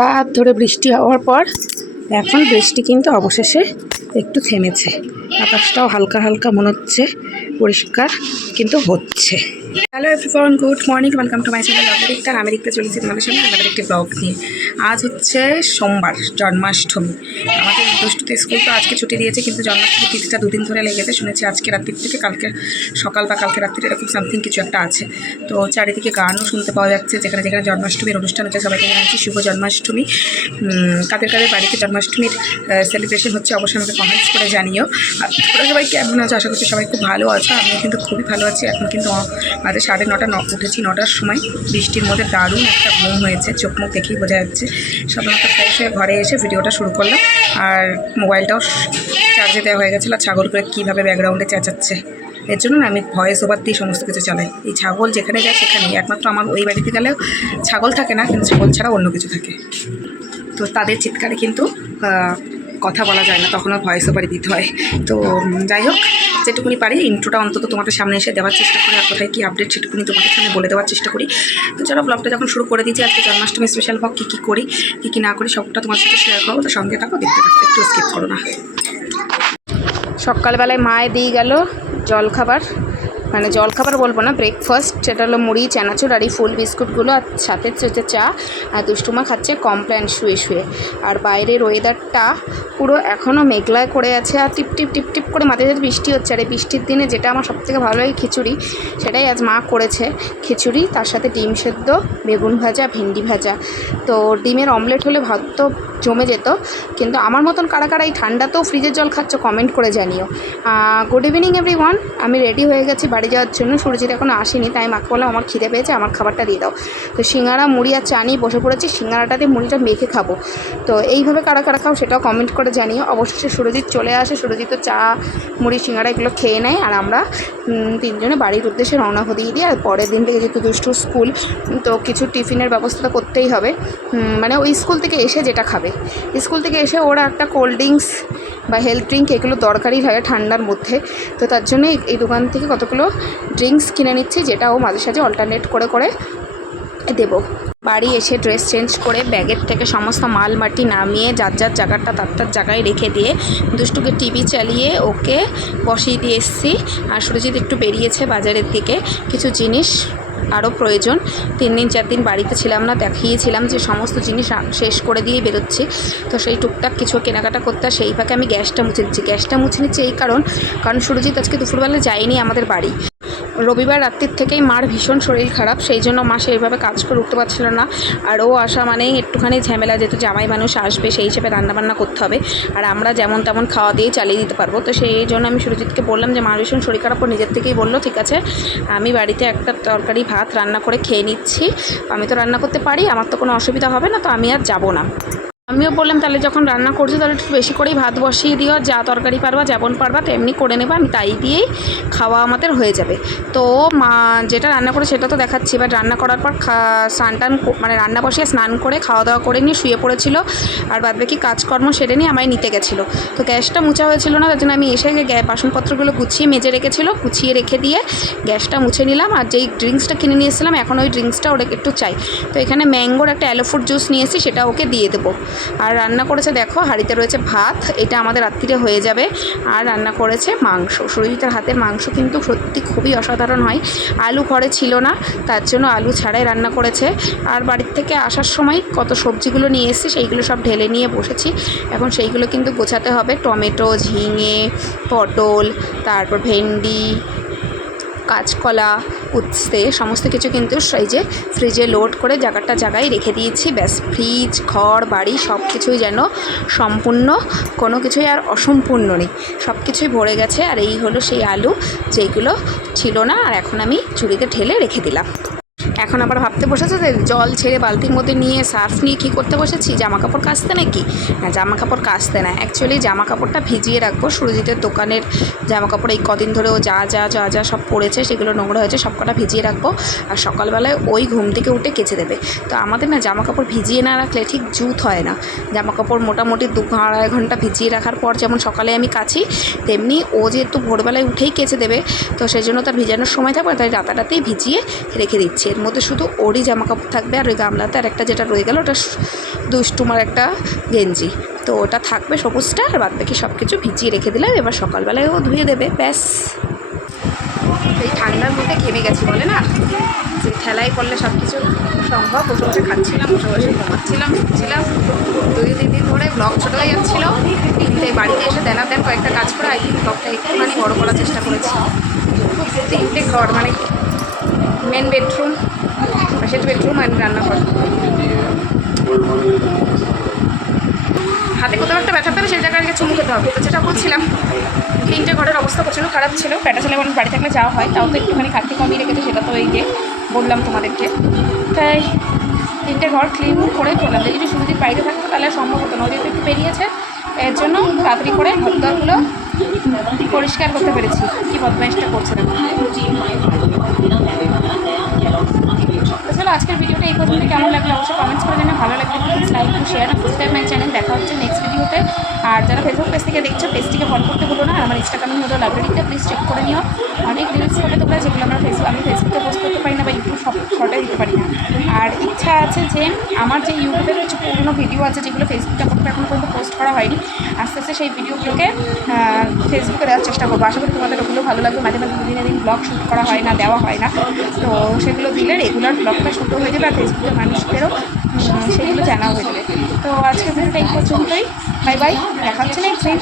রাত ধরে বৃষ্টি হওয়ার পর এখন বৃষ্টি কিন্তু অবশেষে একটু থেমেছে। আকাশটাও হালকা হালকা মনে হচ্ছে পরিষ্কার কিন্তু হচ্ছে। Hello everyone, good morning, welcome to my channel অবরিক্তা। আমি দেখতে চলেছি তোমাদের সামনে আমাদের একটি ব্লগ নিয়ে। আজ হচ্ছে সোমবার, জন্মাষ্টমী। আমাদের দুষ্টুতে স্কুল তো আজকে ছুটি দিয়েছে, কিন্তু জন্মাষ্টমী তিথিটা দুদিন ধরে লেগেছে। শুনেছি আজকে রাত্রির থেকে কালকে সকাল বা কালকে রাত্রির এরকম সামথিং কিছু একটা আছে। তো চারিদিকে গানও শুনতে পাওয়া যাচ্ছে, যেখানে যেখানে জন্মাষ্টমীর অনুষ্ঠান হচ্ছে সবাইকে জানাচ্ছি শুভ জন্মাষ্টমী। কাদের কাদের বাড়িতে জন্মাষ্টমীর সেলিব্রেশন হচ্ছে অবশ্যই আমাকে কমেন্টস করে জানিও। আর তোমরা সবাই কেমন আছো? আশা করছি সবাই খুব ভালো আছো। আমি কিন্তু খুবই ভালো আছি। এখন কিন্তু মাঝে 9:30 উঠেছি। 9টার সময় বৃষ্টির মধ্যে দারুণ একটা ঘুম হয়েছে, চোখ মুখ দেখেই বোঝা যাচ্ছে। সাধারণত ফ্রেশ হয়ে ঘরে এসে ভিডিওটা শুরু করলাম, আর মোবাইলটাও চার্জে দেওয়া হয়ে গেছিলো। ছাগল করে কীভাবে ব্যাকগ্রাউন্ডে চেঁচাচ্ছে, এর জন্য আমি ভয়েস ওভার দিয়ে সমস্ত কিছু চালাই। এই ছাগল যেখানে যায় সেখানেই, একমাত্র আমার ওই বাড়িতে গেলেও ছাগল থাকে না, কিন্তু ছাগল ছাড়া অন্য কিছু থাকে। তো তাদের চিৎকারে কিন্তু কথা বলা যায় না, তখনও ভয়েস ওভারে দিতে হয়। তো যাই হোক, যেটুকুনি পারি ইন্ট্রোটা অন্তত তোমাদের সামনে এসে দেওয়ার চেষ্টা করি, আর কোথায় কী আপডেট সেটুকুনি তোমাদের সামনে বলে দেওয়ার চেষ্টা করি। তো চলো ব্লগটা যখন শুরু করে দিচ্ছি, আজকে জন্মাষ্টমী স্পেশাল ব্লগ কী করি কী না করি সবটা তোমার সাথে শেয়ার করবো। তো সঙ্গে থাকো, দেখতে থাকো, একটু স্কিপ করো না। সকালবেলায় মায়ে দিয়ে গেল জলখাবার, মানে জলখাবার বলবো না, ব্রেকফাস্ট। সেটা হলো মুড়ি, চানাচুর আর এই ফুল বিস্কুটগুলো, আর সাথে চা। আর দুষ্টুমা খাচ্ছে কমপ্ল্যান শুয়ে শুয়ে। আর বাইরের ওয়েদারটা পুরো এখনও মেঘলায় করে আছে, আর টিপ টিপ টিপ টিপ করে মাঝে মাঝে বৃষ্টি হচ্ছে। আর এই বৃষ্টির দিনে যেটা আমার সবথেকে ভালো লাগে খিচুড়ি, সেটাই আজ মা করেছে। খিচুড়ি, তার সাথে ডিম সেদ্ধ, বেগুন ভাজা, ভেন্ডি ভাজা। তো ডিমের অমলেট হলে ভাত তো জমে যেত, কিন্তু আমার মতন কারা কারা এই ঠান্ডাতেও ফ্রিজের জল খাচ্ছ কমেন্ট করে জানিও। গুড ইভিনিং এভরিওয়ান, আমি রেডি হয়ে গেছি বাড়ি যাওয়ার জন্য। সুরজিৎ এখনও আসেনি, তাই মাকে বললাম আমার খিদে পেয়েছে, আমার খাবারটা দিয়ে দাও। তো সিঙ্গারা, মুড়ি আর চা নিয়ে বসে পড়েছি। সিঙ্গারাটাতে মুড়িটা মেখে খাবো। তো এইভাবে কারা কারা খাও সেটাও কমেন্ট করে জানিও। অবশেষে সুরজিৎ চলে আসে। সুরজিৎ তো চা, মুড়ি, সিঙ্গারা এগুলো খেয়ে নেয়, আর আমরা তিনজনে বাড়ির উদ্দেশ্যে রওনা দিয়ে দিই। আর পরের দিন থেকে যেহেতু দুষ্টুর স্কুল, তো কিছু টিফিনের ব্যবস্থা করতেই হবে। মানে ওই স্কুল থেকে এসে যেটা খাবে, স্কুল থেকে এসে ওরা একটা কোল্ড ড্রিঙ্কস বা হেলথ ড্রিঙ্ক এগুলো দরকারই হয় ঠান্ডার মধ্যে। তো তার জন্য এই দোকান থেকে কতগুলো ড্রিঙ্কস কিনে নিচ্ছি, যেটা ও মাঝে সাঝে অল্টারনেট করে করে দেবো। বাড়ি এসে ড্রেস চেঞ্জ করে ব্যাগের থেকে সমস্ত মাল মাটি নামিয়ে যার যার জায়গাটা তার জায়গায় রেখে দিয়ে দুষ্টুকে টিভি চালিয়ে ওকে বসিয়ে দিয়ে এসেছি। আর সুরজিৎ একটু বেরিয়েছে বাজারের দিকে, কিছু জিনিস আরও প্রয়োজন। 3 দিন 4 দিন বাড়িতে ছিলাম না, দেখিয়েছিলাম যে সমস্ত জিনিস শেষ করে দিয়ে বেরোচ্ছি। তো সেই টুকটাক কিছু কেনাকাটা করতে, আর সেই ফাঁকে আমি গ্যাসটা মুছে নিচ্ছি। গ্যাসটা মুছে নিচ্ছি এই কারণ সুরজিৎ আজকে দুপুরবেলা যায়নি আমাদের বাড়ি। রবিবার রাত্রির থেকেই মার ভীষণ শরীর খারাপ, সেই জন্য মা সেইভাবে কাজ করে উঠতে পারছিল না। আর ও আসা মানেই একটুখানি ঝামেলা, যেহেতু জামাই মানুষ আসবে, সেই হিসেবে রান্নাবান্না করতে হবে। আর আমরা যেমন তেমন খাওয়া দিয়েই চালিয়ে দিতে পারবো। তো সেই জন্য আমি সুরজিৎকে বললাম যে মার ভীষণ শরীর খারাপ, ও নিজের থেকেই বললো ঠিক আছে আমি বাড়িতে একটা তরকারি ভাত রান্না করে খেয়ে নিচ্ছি, আমি তো রান্না করতে পারি, আমার তো কোনো অসুবিধা হবে না, তো আমি আর যাবো না। আমিও বললাম তাহলে যখন রান্না করছি তাহলে একটু বেশি করেই ভাত বসিয়ে দিও, যা তরকারি পারবা যেমন পারবা তেমনি করে নেবা, আমি তাই দিয়েই খাওয়া আমাদের হয়ে যাবে। তো মা যেটা রান্না করে সেটা তো দেখাচ্ছি। এবার রান্না করার পর স্নান মানে রান্না বসিয়ে স্নান করে খাওয়া দাওয়া করে নিয়ে শুয়ে পড়েছিল, আর বাদবাকি কাজকর্ম সেরে নিয়ে আমায় নিতে গেছিলো। তো গ্যাসটা মুছা হয়েছিল না, তার জন্য আমি এসে বাসনপত্রগুলো গুছিয়ে মেজে রেখেছিলো, গুছিয়ে রেখে দিয়ে গ্যাসটা মুছে নিলাম। আর যেই ড্রিঙ্কসটা কিনে নিয়ে এসেছিলাম, এখন ওই ড্রিঙ্কসটা ওরা একটু চাই। তো এখানে ম্যাঙ্গোর একটা অ্যালো ফ্রুট জুস নিয়েছি, সেটা ওকে দিয়ে দেবো। আর রান্না করেছে দেখো, হাঁড়িতে রয়েছে ভাত, এটা আমাদের রাত্রিরে হয়ে যাবে। আর রান্না করেছে মাংস। সুরজিতের হাতের মাংস কিন্তু সত্যি খুবই অসাধারণ হয়। আলু ঘরে ছিল না, তার জন্য আলু ছাড়াই রান্না করেছে। আর বাড়ির থেকে আসার সময় কত সবজিগুলো নিয়ে এসেছি, সেইগুলো সব ঢেলে নিয়ে বসেছি। এখন সেইগুলো কিন্তু গোছাতে হবে। টমেটো, ঝিঙে, পটল, তারপর ভেন্ডি, কাঁচকলা, উচ্ছে সমস্ত কিছু কিন্তু এই যে ফ্রিজে লোড করে জায়গায় রেখে দিয়েছি। ব্যাস, ফ্রিজ, ঘর বাড়ি সব কিছুই যেন সম্পূর্ণ, কোনো কিছুই আর অসম্পূর্ণ নেই, সব কিছুই ভরে গেছে। আর এই হলো সেই আলু যেইগুলো ছিল না, আর এখন আমি ঝুড়িতে ঢেলে রেখে দিলাম। এখন আবার ভাবতে বসেছে যে জল ছেড়ে বালতির মধ্যে নিয়ে সার্ফ নিয়ে কী করতে বসেছি, জামা কাপড় কাচতে নাকি? না, জামা কাপড় কাচতে না, অ্যাকচুয়ালি জামা কাপড়টা ভিজিয়ে রাখবো। সুরজিতের দোকানের জামা কাপড় এই কদিন ধরে ও যা সব পড়েছে, সেগুলো নোংরা হয়েছে, সব কটা ভিজিয়ে রাখবো। আর সকালবেলায় ওই ঘুম থেকে উঠে কেচে দেবে। তো আমাদের না জামা কাপড় ভিজিয়ে না রাখলে ঠিক জুত হয় না। জামা কাপড় মোটামুটি 2-2.5 ঘন্টা ভিজিয়ে রাখার পর যেমন সকালে আমি কাচি, তেমনি ও যেহেতু ভোরবেলায় উঠেই কেচে দেবে, তো সেই জন্য তার ভিজানোর সময় থাকবে, তাই রাতারাতেই ভিজিয়ে রেখে দিচ্ছি। এর মধ্যে শুধু ওরই জামা কাপড় থাকবে, আর ওই গামলাতে আর একটা যেটা রয়ে গেল ওটা দুষ্টুমার একটা গেঞ্জি, তো ওটা থাকবে সবুজটা, আর বাদ বাকি সব কিছু ভিজিয়ে রেখে দিলাম। এবার সকালবেলায় ও ধুয়ে দেবে, ব্যাস। এই ঠান্ডার মধ্যে ঘেমে গেছি বলে না, যে ঠেলায় করলে সব কিছু সম্ভব। বসে বসে খাচ্ছিলাম, বসে বসে ঘুমাচ্ছিলাম, শুচ্ছিলাম। 2-3 দিন ধরে ব্লগ ছোটো হয়ে যাচ্ছিলো, তাই বাড়িতে এসে দেন কয়েকটা কাজ করে আই থিঙ্ক ব্লগটা একটুখানি বড়ো করার চেষ্টা করেছি। 3টে ঘর, মানে মেন বেডরুম, পাশের বেডরুম আর রান্নাঘর। হাতে কোথাও একটা ব্যথা পেলে সেই জায়গায় আগে চুমু খেতে হবে, তো যেটা বলছিলাম 3টে ঘরের অবস্থা প্রচণ্ড খারাপ ছিল। প্যাটা ছেলে মানুষ বাড়ি থাকলে যাওয়া হয়, তাও তো একটুখানি খাটতে কমিয়ে রেখেছে, সেটা তো এই যে বললাম তোমাদেরকে। তাই 3টে ঘর ক্লিন করে করলাম। যদি সুবিধির বাইরে থাকতো তাহলে সম্ভব হতো না, ওদের একটু বেরিয়েছে, এর জন্য তাড়াতাড়ি করে ঘরদরগুলো পরিষ্কার করতে পেরেছি। কী বদমাইশটা করছে না। তো চলো আজকের ভিডিওটা এই পর্যন্ত কেমন লাগলো অবশ্যই কমেন্টস করে জানাও। ভালো লাগলে প্লিজ লাইক ও শেয়ার আর সাবস্ক্রাইব মাই চ্যানেল। দেখা হচ্ছে নেক্সট ভিডিওতে। আর যারা ফেসবুক পেজ থেকে দেখছো পেজটিকে ফলো করতে ভুলো না। আর আমার ইনস্টাগ্রামে হলো লাইব্রেরিতে প্লিজ চেক করে নিও। অনেক রিলস ফটো তোমরা যেগুলো আমরা আমি ফেসবুকে পোস্ট করতে পারি না বা ইউটিউব শর্টে দিতে পারি না। আর ইচ্ছা আছে যে আমার যে ইউটিউবের কিছু পুরোনো ভিডিও আছে যেগুলো ফেসবুকে এখনো পর্যন্ত পোস্ট করা হয়নি, আস্তে আস্তে সেই ভিডিওগুলোকে ফেসবুকে দেওয়ার চেষ্টা করবো। আশা করি তোমাদের ওগুলো ভালো লাগবে। মাঝে মাঝে দিন ব্লগ শ্যুট করা হয় না, দেওয়া হয় না, তো সেগুলো দিলে রেগুলার ব্লগটা শ্যুট হয়ে যাবে আর ফেসবুকের মানুষদেরও সেগুলো জানাও হয়ে যাবে। তো আজকের ভিডিওটা এই পর্যন্তই। বাই বাই, দেখা হচ্ছে নেক্সট দিন।